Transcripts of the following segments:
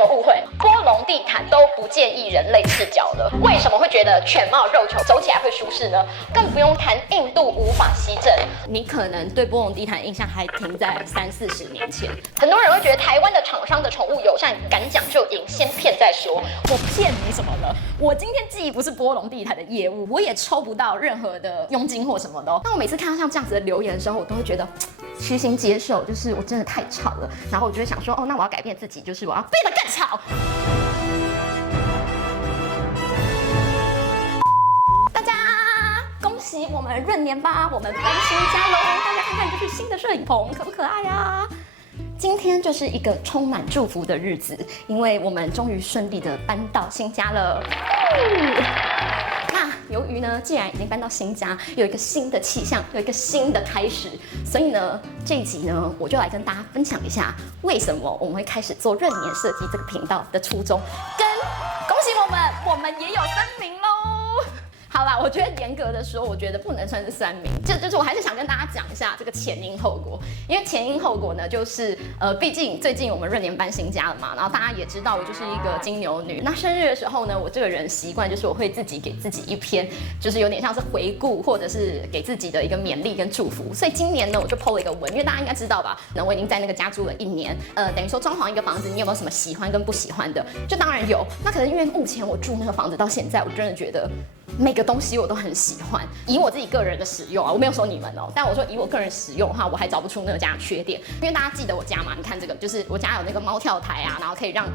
么误会？波龙地毯都不建议人类赤脚了，为什么会觉得犬毛肉球走起来会舒适呢？更不用谈印度无法吸震，你可能对波龙地毯印象还停在30-40年前。很多人会觉得台湾的厂商的宠物友善敢讲就赢，先骗再说。我骗你什么了？我今天既不是波龙地毯的业务，我也抽不到任何的佣金或什么的。但我每次看到像这样子的留言的时候，我都会觉得虚心接受，就是我真的太吵了。然后我就会想说，哦，那我要改变自己，就是我要变得更吵。大家恭喜我们闰年吧，我们搬新家喽！大家看看，这是新的摄影棚，可不可爱呀？今天就是一个充满祝福的日子，因为我们终于顺利的搬到新家了。那由于呢，既然已经搬到新家，有一个新的气象，有一个新的开始，所以呢，这一集呢，我就来跟大家分享一下，为什么我们会开始做闰年设计这个频道的初衷，跟恭喜我们也有3名喽。好啦，我觉得严格的说，我觉得不能算是3名，就是我还是想跟大家讲一下这个前因后果，因为前因后果呢，就是毕竟最近我们闰年搬新家了嘛，然后大家也知道我就是一个金牛女，那生日的时候呢，我这个人习惯就是我会自己给自己一篇，就是有点像是回顾或者是给自己的一个勉励跟祝福，所以今年呢，我就 po 了一个文，因为大家应该知道吧，那我已经在那个家住了1年，等于说装潢一个房子，你有没有什么喜欢跟不喜欢的？就当然有，那可能因为目前我住那个房子到现在，我真的觉得每个东西我都很喜欢，以我自己个人的使用啊，我没有说你们哦，但我说以我个人使用的话，我还找不出那个家的缺点，因为大家记得我家嘛，你看这个就是我家有那个猫跳台啊，然后可以让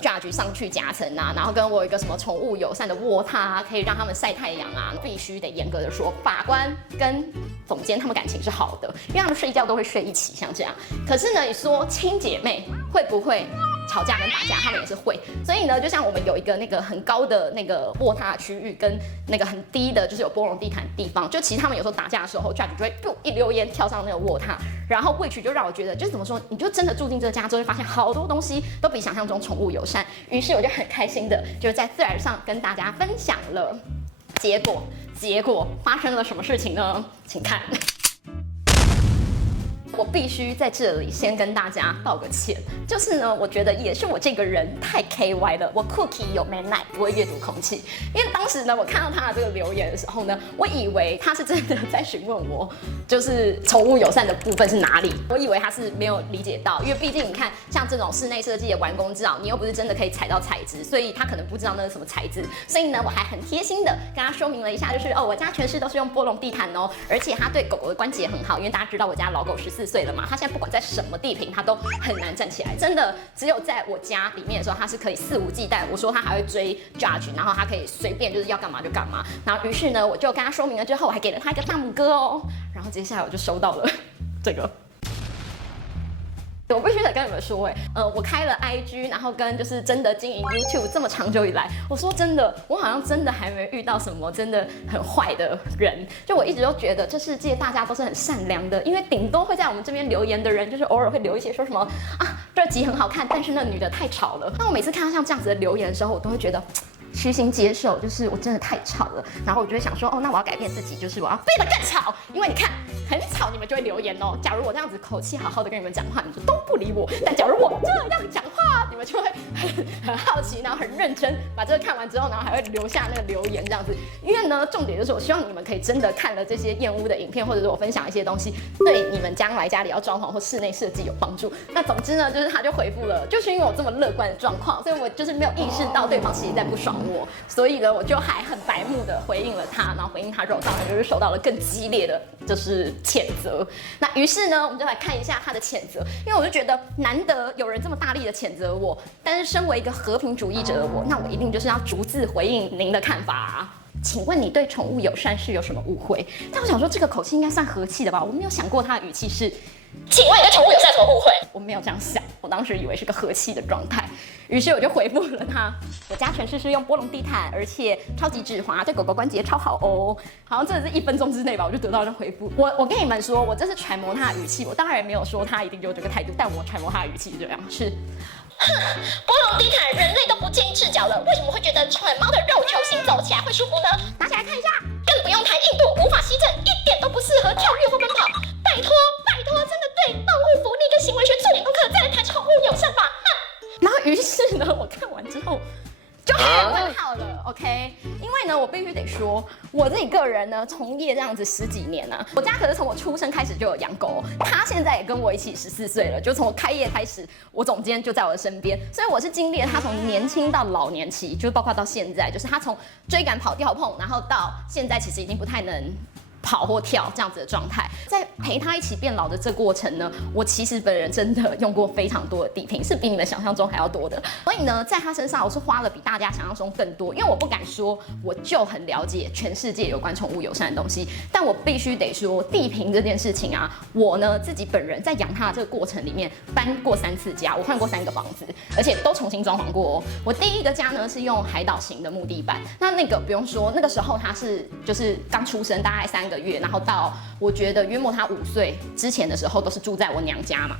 judge 上去夹层啊，然后跟我有一个什么宠物友善的卧榻啊，可以让他们晒太阳啊，必须得严格的说，法官跟总监他们感情是好的，因为他们睡觉都会睡一起，像这样。可是呢，你说亲姐妹会不会吵架跟打架？他们也是会。所以呢，就像我们有一个那个很高的那个卧榻区域，跟那个很低的，就是有波龙地毯的地方，就其实他们有时候打架的时候，judge 就会一溜烟跳上那个卧榻，然后which就让我觉得，就是怎么说，你就真的住进这家之后，会发现好多东西都比想象中宠物友善。于是我就很开心的，就在自然上跟大家分享了。结果发生了什么事情呢？请看。我必须在这里先跟大家道个歉，就是呢，我觉得也是我这个人太 KY 了。我 Cookie 有没奶，不会阅读空气。因为当时呢，我看到他的这个留言的时候呢，我以为他是真的在询问我，就是宠物友善的部分是哪里。我以为他是没有理解到，因为毕竟你看，像这种室内设计的完工照，你又不是真的可以踩到材质，所以他可能不知道那是什么材质。所以呢，我还很贴心的跟他说明了一下，就是我家全室都是用波龙地毯哦，而且他对狗狗的关节很好，因为大家知道我家老狗14岁了嘛，它现在不管在什么地坪，它都很难站起来，真的只有在我家里面的时候，它是可以肆无忌惮。我说它还会追 judge， 然后它可以随便就是要干嘛就干嘛。然后于是呢，我就跟他说明了之后，我还给了他一个大拇哥哦。然后接下来我就收到了这个。我必须得跟你们说，我开了 IG， 然后跟就是真的经营 YouTube 这么长久以来，我说真的，我好像真的还没遇到什么真的很坏的人。就我一直都觉得这世界大家都是很善良的，因为顶多会在我们这边留言的人，就是偶尔会留一些说什么啊，这集很好看，但是那女的太吵了。那我每次看到像这样子的留言的时候，我都会觉得虚心接受，就是我真的太吵了。然后我就会想说，哦，那我要改变自己，就是我要变得更吵，因为你看很吵，你们就会留言哦。假如我这样子口气好好的跟你们讲话，你们就都不理我；但假如我这样讲话，你们就会很好奇，然后很认真把这个看完之后，然后还会留下那个留言这样子。因为呢，重点就是我希望你们可以真的看了这些厌恶的影片，或者是我分享一些东西，对你们将来家里要装潢或室内设计有帮助。那总之呢，就是他就回复了，就是因为我这么乐观的状况，所以我就是没有意识到对方其实在不爽我，所以呢，我就还很白目的回应了他，然后回应他之后，当然就是受到了更激烈的就是谴责。那于是呢，我们就来看一下他的谴责，因为我就觉得难得有人这么大力的谴责我，但是身为一个和平主义者的我，那我一定就是要逐字回应您的看法啊。请问你对宠物友善是有什么误会？但我想说这个口气应该算和气的吧，我没有想过他的语气是请问你对宠物友善有什么误会？我没有这样想，我当时以为是个和气的状态，于是我就回复了他：我家全室是用波龙地毯，而且超级止滑，对狗狗关节超好哦。好像真的是1分钟之内吧，我就得到了回复。我跟你们说，我这是揣摩他的语气，我当然没有说他一定就有这个态度，但我揣摩他的语气这样是。波龙地毯人类都不建议赤脚了，为什么会觉得犬猫的肉球行走起来会舒服呢？拿起来看一下，更不用谈印度无法吸震，一点都不适合跳跃或奔跑。拜托，真的对动物福利跟行为学做点功课，再来谈宠物友善吧。然后于是呢，我看完之后。就黑人问号了 ，OK？ 因为呢，我必须得说，我自己个人呢，从业这样子10几年啊，我家可是从我出生开始就有养狗，他现在也跟我一起14岁了，就从我开业开始，我总监就在我的身边，所以我是经历了他从年轻到老年期，就包括到现在，就是他从追赶、跑、跳、碰，然后到现在其实已经不太能跑或跳这样子的状态，在陪他一起变老的这过程呢，我其实本人真的用过非常多的地坪，是比你们想象中还要多的。所以呢，在他身上我是花了比大家想象中更多，因为我不敢说我就很了解全世界有关宠物友善的东西，但我必须得说地坪这件事情啊，我呢自己本人在养它的这个过程里面搬过3次家，我换过3个房子，而且都重新装潢过哦。我第一个家呢是用海岛型的木地板，那个不用说，那个时候他是就是刚出生大概3个月，然后到我觉得约莫他5岁之前的时候，都是住在我娘家嘛。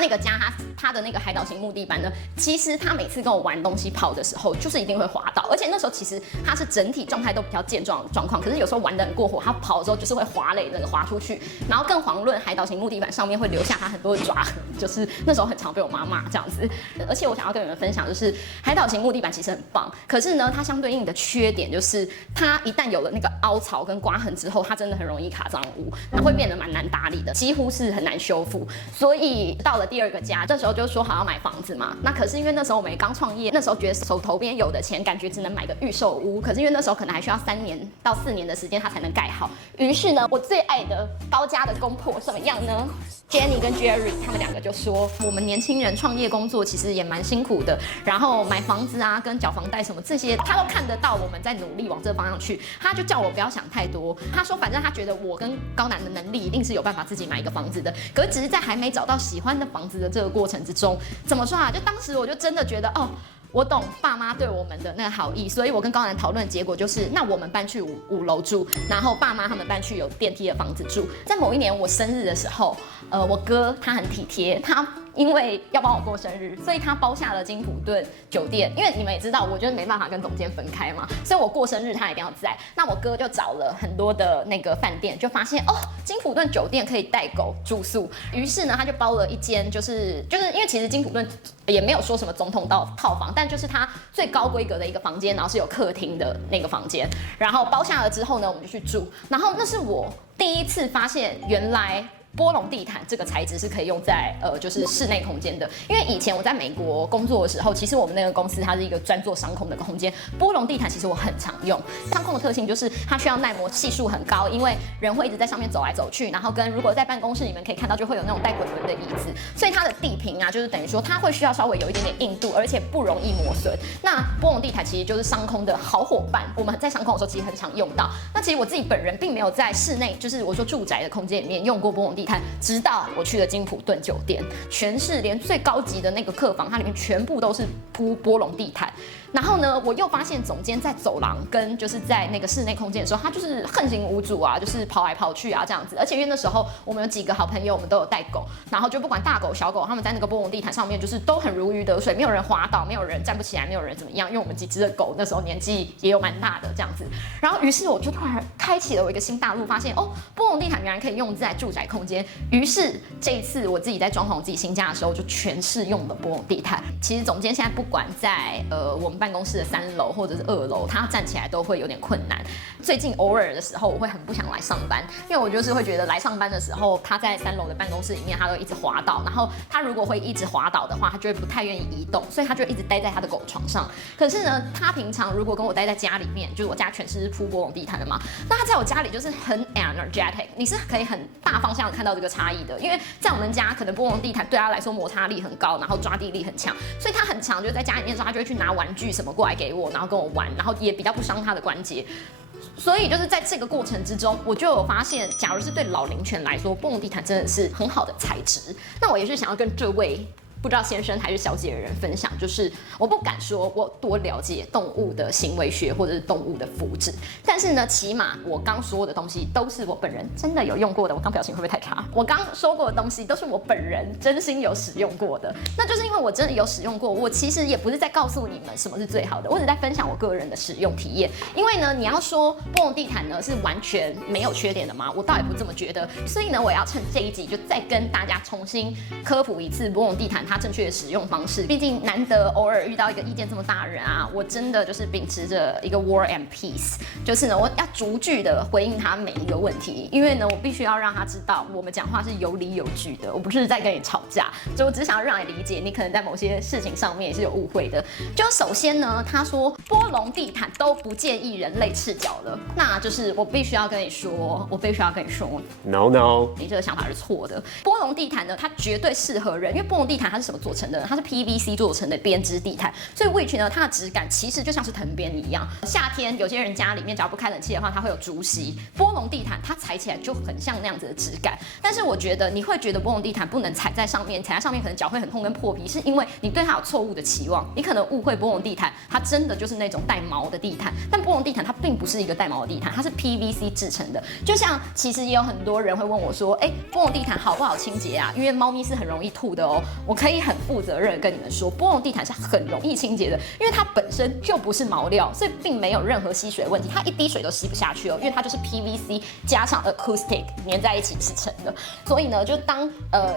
那个家它的那个海岛型木地板呢，其实他每次跟我玩东西跑的时候，就是一定会滑倒，而且那时候其实它是整体状态都比较健壮的状况，可是有时候玩得很过火，它跑的时候就是会滑垒那个滑出去，然后更遑论海岛型木地板上面会留下它很多的爪痕，就是那时候很常被我妈骂这样子。而且我想要跟你们分享，就是海岛型木地板其实很棒，可是呢，它相对应的缺点就是它一旦有了那个凹槽跟刮痕之后，它真的很容易卡脏污，它会变得蛮难打理的，几乎是很难修复。所以到了第2个家，这时候就说好要买房子嘛。那可是因为那时候我们也刚创业，那时候觉得手头边有的钱，感觉只能买个预售屋。可是因为那时候可能还需要3年到4年的时间，它才能盖好。于是呢，我最爱的高家的公婆怎么样呢 ？Jenny 跟 Jerry 他们2个就说，我们年轻人创业工作其实也蛮辛苦的，然后买房子啊跟缴房贷什么这些，他都看得到我们在努力往这个方向去。他就叫我不要想太多，他说反正他觉得我跟高楠的能力一定是有办法自己买一个房子的，可是只是在还没找到喜欢的房子的这个过程之中，怎么说啊？就当时我就真的觉得哦。我懂爸妈对我们的那个好意，所以我跟高楠讨论的结果就是，那我们搬去5楼住，然后爸妈他们搬去有电梯的房子住。在某一年我生日的时候，我哥他很体贴，他因为要帮我过生日，所以他包下了金普顿酒店。因为你们也知道，我就是没办法跟总监分开嘛，所以我过生日他一定要在。那我哥就找了很多的那个饭店，就发现哦，金普顿酒店可以带狗住宿，于是呢他就包了一间，就是因为其实金普顿也没有说什么总统套房，但就是它最高规格的一个房间，然后是有客厅的那个房间，然后包下了之后呢，我们就去住，然后那是我第一次发现原来。波龙地毯这个材质是可以用在就是室内空间的，因为以前我在美国工作的时候，其实我们那个公司它是一个专做商空的空间，波龙地毯其实我很常用。商空的特性就是它需要耐磨系数很高，因为人会一直在上面走来走去，然后跟如果在办公室你们可以看到就会有那种带滚轮的椅子，所以它的地坪啊就是等于说它会需要稍微有一点点硬度，而且不容易磨损。那波龙地毯其实就是商空的好伙伴，我们在商空的时候其实很常用到。那其实我自己本人并没有在室内，就是我说住宅的空间里面用过波龙地毯。直到我去了金普顿酒店，全是连最高级的那个客房，它里面全部都是铺波龙地毯。然后呢，我又发现总监在走廊跟就是在那个室内空间的时候，他就是横行无阻啊，就是跑来跑去啊这样子。而且因为那时候我们有几个好朋友，我们都有带狗，然后就不管大狗小狗，他们在那个波龙地毯上面就是都很如鱼得水，没有人滑倒，没有人站不起来，没有人怎么样。因为我们几只的狗那时候年纪也有蛮大的这样子。然后于是我就突然开启了我一个新大陆，发现哦，波龙地毯原来可以用在住宅空间。于是这一次我自己在装潢我自己新家的时候，就全是用的波龙地毯。其实总监现在不管在我们办公室的3楼或者是2楼，他站起来都会有点困难。最近偶尔的时候，我会很不想来上班，因为我就是会觉得来上班的时候，他在3楼的办公室里面，他都一直滑倒。然后他如果会一直滑倒的话，他就会不太愿意移动，所以他就一直待在他的狗床上。可是呢，他平常如果跟我待在家里面，就是我家全是铺波龙地毯的嘛，那他在我家里就是很 energetic， 你是可以很大方向的看到这个差异的。因为在我们家，可能波龙地毯对他来说摩擦力很高，然后抓地力很强，所以他很常就在家里面的时候，他就会去拿玩具什么过来给我，然后跟我玩，然后也比较不伤他的关节。所以就是在这个过程之中，我就有发现，假如是对老龄犬来说，波龙地毯真的是很好的材质。那我也是想要跟这位不知道先生还是小姐的人分享，就是我不敢说我多了解动物的行为学或者是动物的福祉，但是呢，起码我刚说的东西都是我本人真的有用过的。我刚表情会不会太差？我刚说过的东西都是我本人真心有使用过的，那就是因为我真的有使用过。我其实也不是在告诉你们什么是最好的，我只在分享我个人的使用体验。因为呢，你要说波龙地毯呢是完全没有缺点的吗？我倒也不这么觉得。所以呢，我要趁这一集就再跟大家重新科普一次波龙地毯它正确的使用方式。毕竟难得偶尔遇到一个意见这么大的人啊，我真的就是秉持着一个 war and peace， 就是呢，我要逐句的回应他每一个问题，因为呢，我必须要让他知道我们讲话是有理有据的，我不是在跟你吵架，就我只想让你理解，你可能在某些事情上面也是有误会的。就首先呢，他说波龙地毯都不建议人类赤脚的，那就是我必须要跟你说， No no， 你这个想法是错的。波龙地毯呢，它绝对适合人，因为波龙地毯它是什么做成的？它是 PVC 做成的编织地毯，所以 which 呢，它的质感其实就像是藤编一样。夏天有些人家里面假如不开冷气的话，它会有竹席。波龙地毯它踩起来就很像那样子的质感，但是我觉得你会觉得波龙地毯不能踩在上面，踩在上面可能脚会很痛跟破皮，是因为你对它有错误的期望，你可能误会波龙地毯它真的就是那种带毛的地毯，但波龙地毯它并不是一个带毛的地毯，它是 PVC 制成的。就像其实也有很多人会问我说，波龙地毯好不好清洁啊？因为猫咪是很容易吐的哦。我可以很负责任跟你们说，波龙地毯是很容易清洁的，因为它本身就不是毛料，所以并没有任何吸水问题，它一滴水都吸不下去哦，因为它就是 PVC 加上 acoustic 粘在一起制成的。所以呢，就当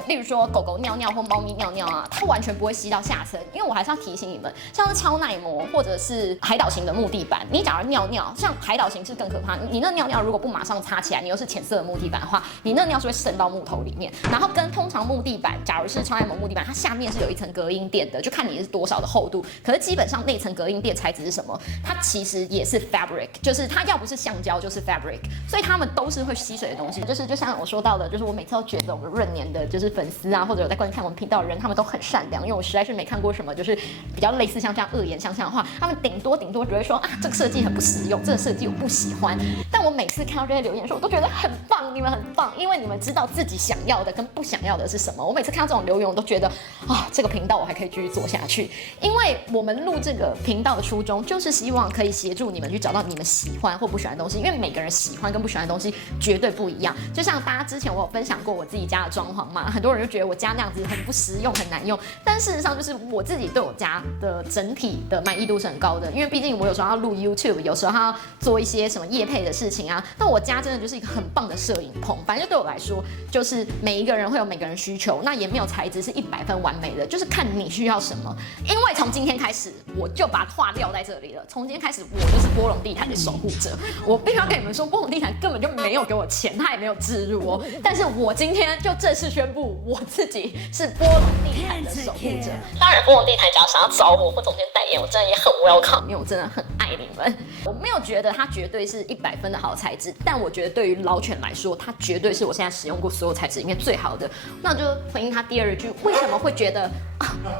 例如说狗狗尿尿或猫咪尿尿啊，它完全不会吸到下层，因为我还是要提醒你们，像是超耐磨或者是海岛型的木地板，你假如尿尿，像海岛型是更可怕，你那尿尿如果不马上擦起来，你又是浅色的木地板的话，你那尿是会渗到木头里面，然后跟通常木地板，假如是超耐磨木地板，它下面是有一层隔音垫的，就看你是多少的厚度。可是基本上那层隔音垫材质是什么？它其实也是 fabric， 就是它要不是橡胶就是 fabric， 所以它们都是会吸水的东西。就像我说到的，就是我每次都觉得我们闰年的就是粉丝啊，或者有在观看我们频道的人，他们都很善良，因为我实在是没看过什么就是比较类似像这样恶言相向的话，他们顶多只会说啊这个设计很不实用，这个设计我不喜欢。但我每次看到这些留言的时候，我都觉得很棒，你们很棒，因为你们知道自己想要的跟不想要的是什么。我每次看到这种留言，我都觉得啊，这个频道我还可以继续做下去，因为我们录这个频道的初衷就是希望可以协助你们去找到你们喜欢或不喜欢的东西，因为每个人喜欢跟不喜欢的东西绝对不一样。就像大家之前我有分享过我自己家的装潢嘛，很多人就觉得我家那样子很不实用很难用，但事实上就是我自己对我家的整体的满意度是很高的，因为毕竟我有时候要录 YouTube， 有时候要做一些什么业配的事情啊，那我家真的就是一个很棒的摄影棚。反正就对我来说，就是每一个人会有每个人需求，那也没有材质是100分完美的，就是看你需要什么。因为从今天开始，我就把话撂在这里了。从今天开始，我就是波龙地毯的守护者。我必须要跟你们说，波龙地毯根本就没有给我钱，它也没有置入哦。但是我今天就正式宣布，我自己是波龙地毯的守护者。当然，波龙地毯只要想要找我或总监代言，我真的也很 welcome，因为我真的很爱你们。我没有觉得它绝对是100分的好材质，但我觉得对于老犬来说，它绝对是我现在使用过所有材质里面最好的。那就回应他第二句，为什么会觉得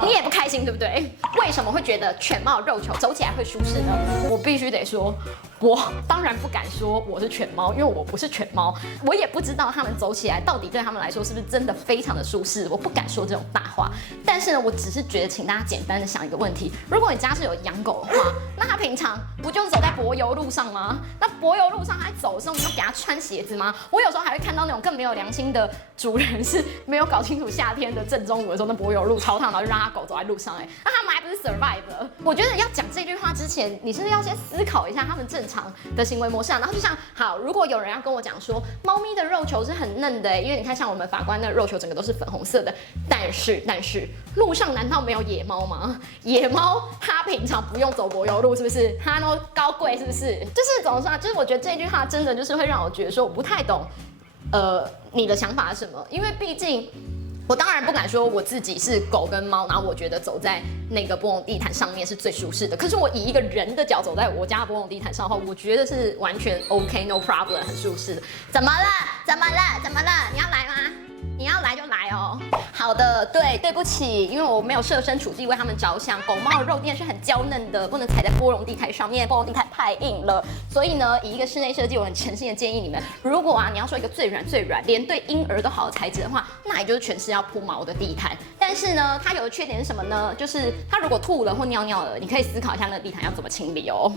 你也不开心，对不对？为什么会觉得犬猫肉球走起来会舒适呢？我必须得说，我当然不敢说我是犬猫，因为我不是犬猫，我也不知道他们走起来到底对他们来说是不是真的非常的舒适，我不敢说这种大话。但是呢，我只是觉得，请大家简单的想一个问题：如果你家是有养狗的话，那它平常不就是走在柏油路上吗？那柏油路上它走的时候，你要给它穿鞋子吗？我有时候还会看到那种更没有良心的主人是没有搞清楚夏天的正中午的时候，那柏油路超烫，然后就让他狗走在路上，那他们还不是 survive 了？我觉得要讲这句话之前，你是不是要先思考一下他们正常的行为模式啊？然后就像好，如果有人要跟我讲说，猫咪的肉球是很嫩的，因为你看像我们法官的肉球整个都是粉红色的，但是路上难道没有野猫吗？野猫它平常不用走柏油路，是不是？它都高贵，是不是？就是怎么说啊？就是我觉得这句话真的就是会让我觉得说，我不太懂，你的想法是什么？因为毕竟。我当然不敢说我自己是狗跟猫，然后我觉得走在那个波龙地毯上面是最舒适的。可是我以一个人的脚走在我家的波龙地毯上后，我觉得是完全 OK no problem 很舒适的。怎么了？你要来吗？你要来就来哦。好的，对不起，因为我没有设身处地为他们着想。狗猫的肉垫是很娇嫩的，不能踩在波龙地毯上面，波龙地毯太硬了。所以呢，以一个室内设计，我很诚心的建议你们，如果你要说一个最软，连对婴儿都好的材质的话，那也就是全是要铺毛的地毯。但是呢，它有的缺点是什么呢？就是它如果吐了或尿尿了，你可以思考一下那个地毯要怎么清理哦。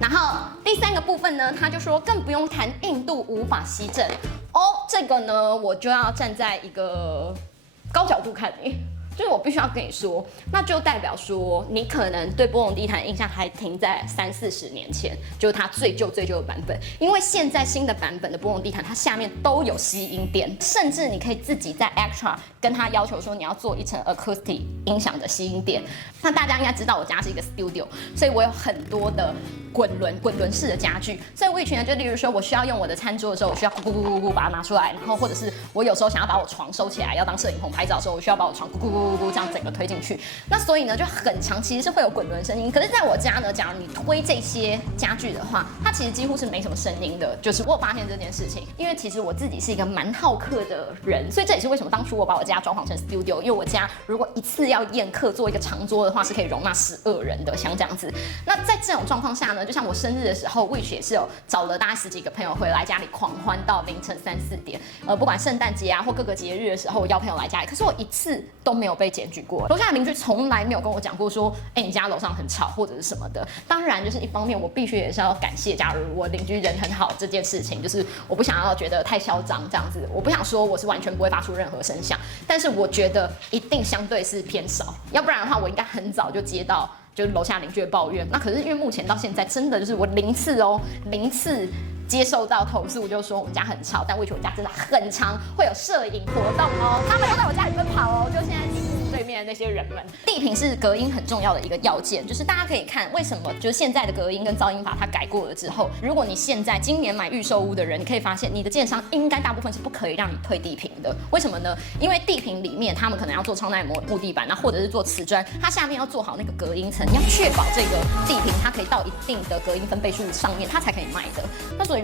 然后第3个部分呢，他就说更不用谈硬度无法吸震哦。这个呢，我就要站在一个高角度看你。就是我必须要跟你说，那就代表说你可能对波隆地毯印象还停在30-40年前，就是它最旧的版本。因为现在新的版本的波隆地毯，它下面都有吸音垫，甚至你可以自己在 Extra 跟它要求说你要做一层 acoustic 音响的吸音垫。那大家应该知道我家是一个 studio， 所以我有很多的滚轮式的家具。所以我以前就例如说我需要用我的餐桌的时候，我需要咕咕咕咕把它拿出来，然后或者是我有时候想要把我床收起来，要当摄影棚拍照的时候，我需要把我床咕咕咕咕咕这样整个推进去。那所以呢就很长，其实是会有滚轮声音。可是在我家呢，假如你推这些家具的话，它其实几乎是没什么声音的。就是我有发现这件事情，因为其实我自己是一个蛮好客的人，所以这也是为什么当初我把我家装潢成 studio， 因为我家如果一次要宴客做一个长桌的话，是可以容纳12人的，像这样子。那在这种状况下呢，就像我生日的时候 ，Which 也是有找了大概10几个朋友回来家里狂欢到凌晨3-4点。不管圣诞节啊或各个节日的时候，我邀朋友来家里，可是我一次都没有被检举过。楼下的邻居从来没有跟我讲过说，你家楼上很吵或者是什么的。当然，就是一方面我必须也是要感谢，假如我邻居人很好这件事情，就是我不想要觉得太嚣张这样子，我不想说我是完全不会发出任何声响，但是我觉得一定相对是偏少，要不然的话我应该很早就接到就是楼下邻居的抱怨。那可是因为目前到现在真的就是我零次接受到投诉，就说我们家很吵，但我觉得我家真的很常会有摄影活动哦，他们都在我家里奔跑哦，就现在对面的那些人们。地坪是隔音很重要的一个要件，就是大家可以看为什么就是现在的隔音跟噪音法它改过了之后，如果你现在今年买预售屋的人，你可以发现你的建商应该大部分是不可以让你退地坪的。为什么呢？因为地坪里面他们可能要做超耐磨木地板，那或者是做瓷砖，它下面要做好那个隔音层，要确保这个地坪它可以到一定的隔音分贝数上面，它才可以卖的。那所以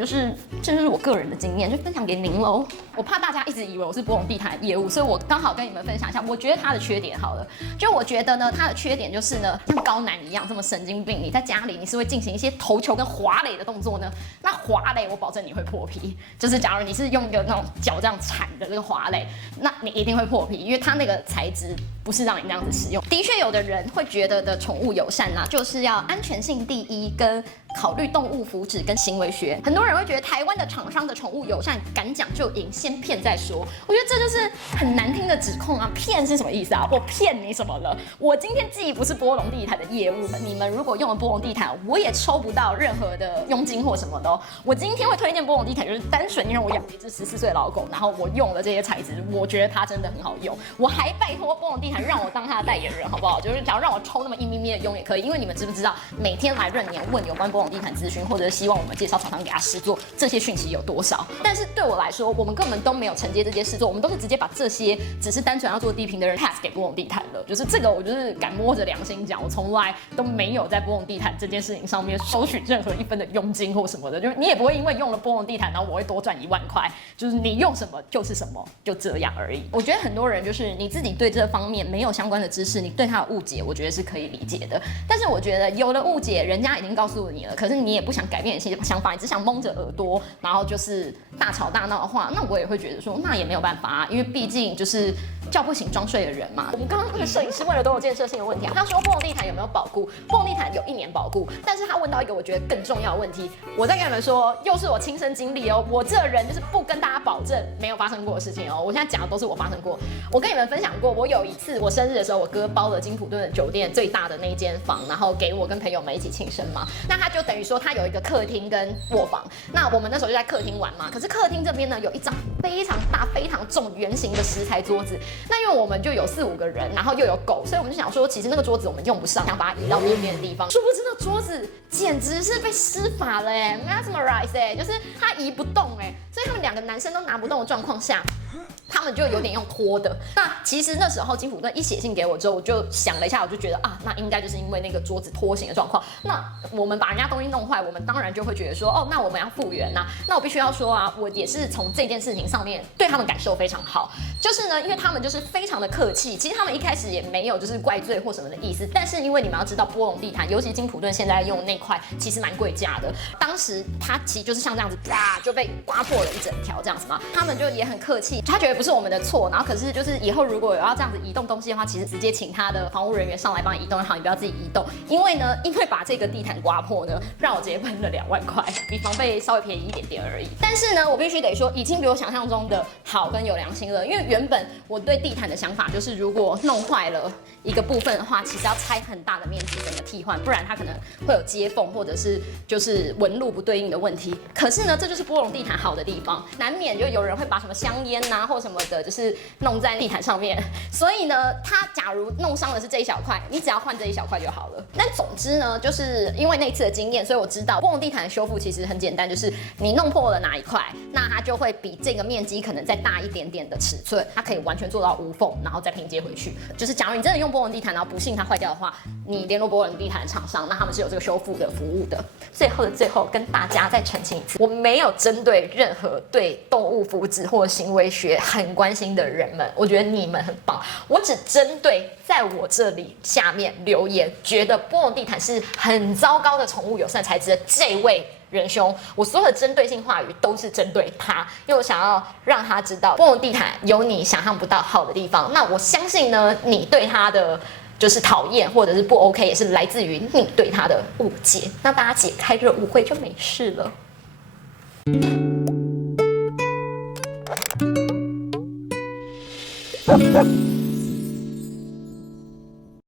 这就是我个人的经验，就分享给您喽。我怕大家一直以为我是波隆地毯的业务，所以我刚好跟你们分享一下，我觉得它的缺点好了。就我觉得呢，它的缺点就是呢，像高男一样这么神经病，你在家里你是会进行一些投球跟滑垒的动作呢？那滑垒我保证你会破皮，就是假如你是用一个那种脚这样铲的这个滑垒，那你一定会破皮，因为它那个材质不是让你那样子使用。的确，有的人会觉得的宠物友善啊，就是要安全性第一，跟考虑动物福祉跟行为学。很多人会觉得台湾的厂商的宠物友善敢讲就赢，先骗再说。我觉得这就是很难听的指控啊！骗是什么意思啊？我骗你什么了？我今天既不是波隆地毯的业务，你们如果用了波隆地毯，我也抽不到任何的佣金或什么的哦。我今天会推荐波隆地毯，就是单纯因为我养了一只14岁的老狗，然后我用了这些材质，我觉得它真的很好用。我还拜托波隆地毯让我当它的代言人，好不好？就是假如让我抽那么1咪咪的佣也可以，因为你们知不知道，每天来闰年问有关波隆地毯咨询，或者是希望我们介绍厂商给他试做，这些讯息有多少？但是对我来说，我们根本都没有承接这些试做，我们都是直接把这些只是单纯要做地坪的人 pass 给波隆地毯了。就是这个，我就是敢摸着良心讲，我从来都没有在波隆地毯这件事情上面收取任何1分的佣金或什么的。就是你也不会因为用了波隆地毯，然后我会多赚1万块。就是你用什么就是什么，就这样而已。我觉得很多人就是你自己对这方面没有相关的知识，你对他的误解，我觉得是可以理解的。但是我觉得有了误解，人家已经告诉你了，可是你也不想改变一些想法，你只想蒙着耳朵，然后就是大吵大闹的话，那我也会觉得说，那也没有办法啊，因为毕竟就是叫不醒装睡的人嘛。我们刚刚那个摄影师问了都有建设性的问题啊，他说波隆地毯有没有保固？波隆地毯有1年保固，但是他问到一个我觉得更重要的问题，我再跟你们说，又是我亲身经历哦，我这人就是不跟大家保证没有发生过的事情哦，我现在讲的都是我发生过。我跟你们分享过，我有一次我生日的时候，我哥包了金普顿的酒店最大的那间房，然后给我跟朋友们一起庆生嘛。那他就等于说他有一个客厅跟卧房，那我们那时候就在客厅玩嘛。可是客厅这边呢有一张非常大非常重圆形的石材桌子，那因为我们就有4、5个人，然后又有狗，所以我们就想说，其实那个桌子我们用不上，想把它移到边边的地方。殊不知那桌子简直是被施法了mesmerize 就是它移不动所以他们2个男生都拿不动的状况下，他们就有点用拖的。那其实那时候金普顿一写信给我之后，我就想了一下，我就觉得啊，那应该就是因为那个桌子拖行的状况。那我们把人家东西弄坏，我们当然就会觉得说，哦，那我们要复原啊。那我必须要说啊，我也是从这件事情上面对他们感受非常好。就是呢，因为他们就是非常的客气，其实他们一开始也没有就是怪罪或什么的意思。但是因为你们要知道，波隆地毯，尤其金普顿现在用的那块，其实蛮贵价的。当时它其实就是像这样子，啪就被刮破了一整条这样子嘛。他们就也很客气，他觉得不是我们的错。然后可是就是以后如果有要这样子移动东西的话，其实直接请他的防务人员上来帮你移动就好，你不要自己移动。因为把这个地毯刮破呢，让我直接喷了2万块，比房费稍微便宜一点点而已。但是呢，我必须得说，已经比我想象中的好跟有良心了。因为原本我对地毯的想法就是，如果弄坏了一个部分的话，其实要拆很大的面积整个替换，不然它可能会有接缝或者是就是纹路不对应的问题。可是呢，这就是波隆地毯好的地方，难免就有人会把什么香烟啊或什么的，就是弄在地毯上面。所以呢，它假如弄伤的是这一小块，你只要换这一小块就好了。但总之呢，就是因为那次的经验，所以我知道波隆地毯的修复其实很简单，就是你弄破了哪一块，那它就会比这个面积可能再大一点点的尺寸，它可以完全做到无缝，然后再拼接回去。就是假如你真的用波隆地毯，然后不幸它坏掉的话，你联络波隆地毯的厂商，那他们是有这个修复的服务的。最后的最后，跟大家再澄清一次，我没有针对任何对动物福祉或行为学很关心的人们，我觉得你们很棒。我只针对在我这里下面留言，觉得波隆地毯是很糟糕的宠物友善材质的这位仁兄，我所有的针对性话语都是针对他，因为我想要让他知道波隆地毯有你想象不到好的地方。那我相信呢，你对他的就是讨厌或者是不 OK， 也是来自于你对他的误解。那大家解开这个误会就没事了。